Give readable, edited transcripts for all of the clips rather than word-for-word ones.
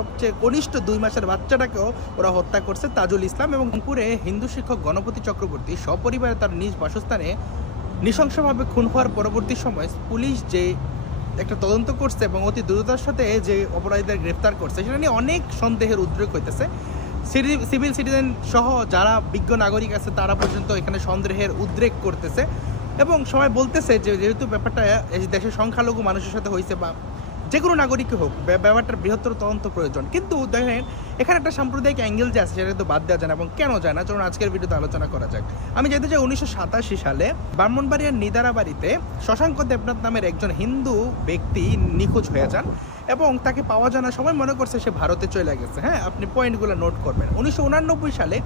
সবচেয়ে কনিষ্ঠ 2 মাসের বাচ্চাটাকেও ওরা হত্যা করছে তাজুল ইসলাম। এবং রংপুরে হিন্দু শিক্ষক গণপতি চক্রবর্তী সপরিবারে তার নিজ বাসস্থানে নৃশংসভাবে খুন হওয়ার পরবর্তী সময় পুলিশ যে একটা তদন্ত করছে এবং অতি দ্রুততার সাথে যে অপরাধীদের গ্রেফতার করছে সেটা নিয়ে অনেক সন্দেহের উদ্রেক হইতেছে। সিভিল সিটিজেন সহ যারা বিজ্ঞ নাগরিক আছে তারা পর্যন্ত এখানে সন্দেহের উদ্রেক করতেছে এবং সবাই বলতেছে যে যেহেতু ব্যাপারটা দেশের সংখ্যালঘু মানুষের সাথে হয়েছে বা যে কোনো নাগরিকই হোক, ব্যাপারটার বৃহত্তর তদন্ত প্রয়োজন। কিন্তু দেখেন এখানে একটা সাম্প্রদায়িক অ্যাঙ্গেল যে আছে সেটা কিন্তু বাদ দেওয়া যায় না এবং কেন যায় না চলুন আজকের ভিডিওতে আলোচনা করা যাক। আমি জানতে চাই 1987 সালে ব্রাহ্মণবাড়িয়ার নিদারাবাড়িতে শশাঙ্ক দেবনাথ নামের একজন হিন্দু ব্যক্তি নিখোঁজ হয়ে যান এবং তাকে পাওয়া যায় না। সবাই মনে করছে সে ভারতে চলে গেছে। হ্যাঁ, আপনি পয়েন্টগুলো নোট করবেন। 1989 সালে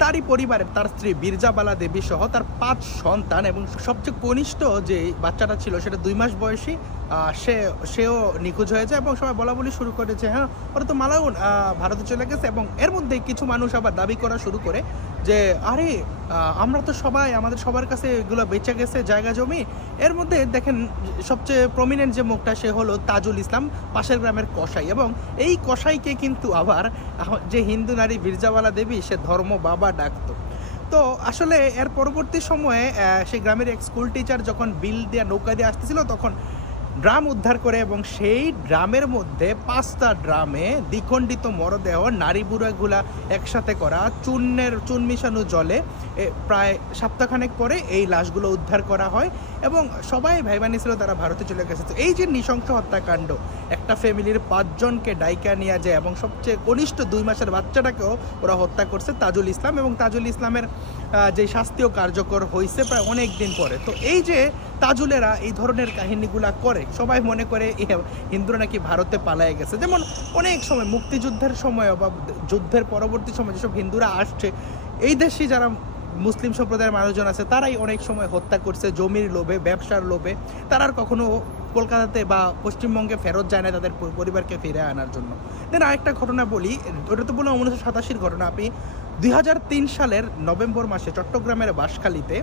তারই পরিবারের তার স্ত্রী বীরজাবালা দেবী সহ তার 5 সন্তান এবং সবচেয়ে কনিষ্ঠ যে বাচ্চাটা ছিল সেটা 2 মাস বয়সী, সেও নিখোঁজ হয়ে যায় এবং সবাই বলা বলি শুরু করেছে হ্যাঁ ওরা তো মালাউন ভারতে চলে গেছে। এবং এর মধ্যে কিছু মানুষ আবার দাবি করা শুরু করে যে আরে আমরা তো সবাই আমাদের সবার কাছে এগুলো বেঁচে গেছে জায়গা জমি। এর মধ্যে দেখেন সবচেয়ে প্রমিনেন্ট যে মুখটা সে হলো তাজুল ইসলাম, পাশের গ্রামের কসাই। এবং এই কসাইকে কিন্তু আবার যে হিন্দু নারী বীরজাবালা দেবী সে ধর্ম বাবা ডাকতো। তো আসলে এর পরবর্তী সময়ে সেই গ্রামের এক স্কুল টিচার যখন বিল দিয়ে নৌকা দিয়ে আসতেছিল তখন ড্রাম উদ্ধার করে এবং সেই ড্রামের মধ্যে 5টা ড্রামে দ্বিখণ্ডিত মরদেহ নারী বুড়াগুলা একসাথে করা চুন মিশানো জলে প্রায় সপ্তাহখানেক পরে এই লাশগুলো উদ্ধার করা হয় এবং সবাই ভাইবানিয়েছিল তারা ভারতে চলে গেছে। তো এই যে নৃশংস হত্যাকাণ্ড, একটা ফ্যামিলির 5 জনকে ডাইকা নিয়ে যায় এবং সবচেয়ে কনিষ্ঠ 2 মাসের বাচ্চাটাকেও ওরা হত্যা করছে তাজুল ইসলাম। এবং তাজুল ইসলামের যে শাস্তিও কার্যকর হয়েছে প্রায় অনেক দিন পরে। তো এই যে তাজুলেরা এই ধরনের কাহিনীগুলা করে সবাই মনে করে হিন্দুরা নাকি ভারতে পালায় গেছে। যেমন অনেক সময় মুক্তিযুদ্ধের সময় বা যুদ্ধের পরবর্তী সময় যেসব হিন্দুরা আসছে এই দেশে যারা মুসলিম সম্প্রদায়ের মানুষজন আছে তারাই অনেক সময় হত্যা করছে জমির লোভে, ব্যবসার লোভে। তারা আর কখনো কলকাতাতে বা পশ্চিমবঙ্গে ফেরত যায় না তাদের পরিবারকে ফিরে আনার জন্য। দেন আরেকটা ঘটনা বলি, ওটা তো বললাম 1987 ঘটনা। আপনি 2003 সালের নভেম্বর মাসে চট্টগ্রামের বাঁশখালীতে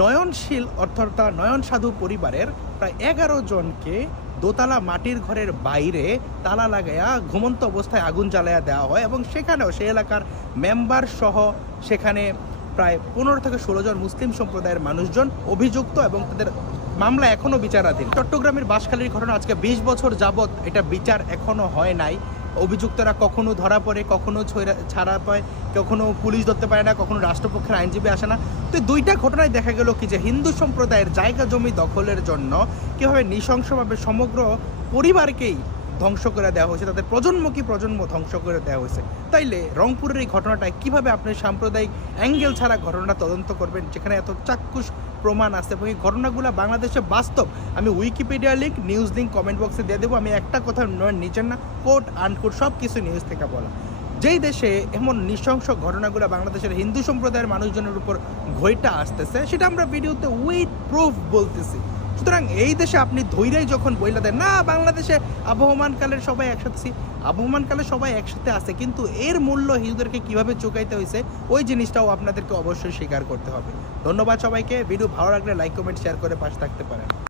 নয়নশীল অর্থাৎ নয়ন সাধু পরিবারের প্রায় 11 জনকে দোতলা মাটির ঘরের বাইরে তালা লাগাইয়া ঘুমন্ত অবস্থায় আগুন জ্বালাইয়া দেওয়া হয় এবং সেখানেও সেই এলাকার মেম্বার সহ সেখানে প্রায় 15 থেকে 16 জন মুসলিম সম্প্রদায়ের মানুষজন অভিযুক্ত এবং তাদের মামলা এখনও বিচারাধীন। চট্টগ্রামের বাঁশখালীর ঘটনা আজকে 20 বছর যাবৎ এটা বিচার এখনও হয় নাই। অভিযুক্তরা কখনো ধরা পড়ে, কখনো ছাড়া পায়, কখনো পুলিশ ধরতে পারে না, কখনো রাষ্ট্রপক্ষের আইনজীবী আসে না। তো 2টা ঘটনায় দেখা গেল কি যে হিন্দু সম্প্রদায়ের জায়গা জমি দখলের জন্য কীভাবে নৃশংসভাবে সমগ্র পরিবারকেই ধ্বংস করে দেওয়া হয়েছে, তাদের প্রজন্ম ধ্বংস করে দেওয়া হয়েছে। তাইলে রংপুরের এই ঘটনাটায় কীভাবে আপনি সাম্প্রদায়িক অ্যাঙ্গেল ছাড়া ঘটনাটা তদন্ত করবেন যেখানে এত চাক্ষুষ প্রমাণ আছে এবং এই ঘটনাগুলো বাংলাদেশে বাস্তব। আমি Wikipedia link, news link comment বক্সে দিয়ে দেবো। আমি একটা কথা নিচের না, কোট আনকোট সব কিছু নিউজ থেকে বলা। যেই দেশে এমন নৃশংস ঘটনাগুলো বাংলাদেশের হিন্দু সম্প্রদায়ের মানুষজনের উপর ঘইটা আসতেছে সেটা আমরা ভিডিওতে উইথ প্রুফ বলতেছি। সুতরাং এই দেশে আপনি ধৈর্যই যখন বইলা দেন না বাংলাদেশে আবহমানকালের সবাই একসাথে, আবহমানকালে সবাই একসাথে আছে, কিন্তু এর মূল্য হিন্দুদেরকে কীভাবে চুকাইতে হয়েছে ওই জিনিসটাও আপনাদেরকে অবশ্যই স্বীকার করতে হবে। ধন্যবাদ সবাইকে। ভিডিও ভালো লাগলে লাইক, কমেন্ট, শেয়ার করে পাশে থাকতে পারেন।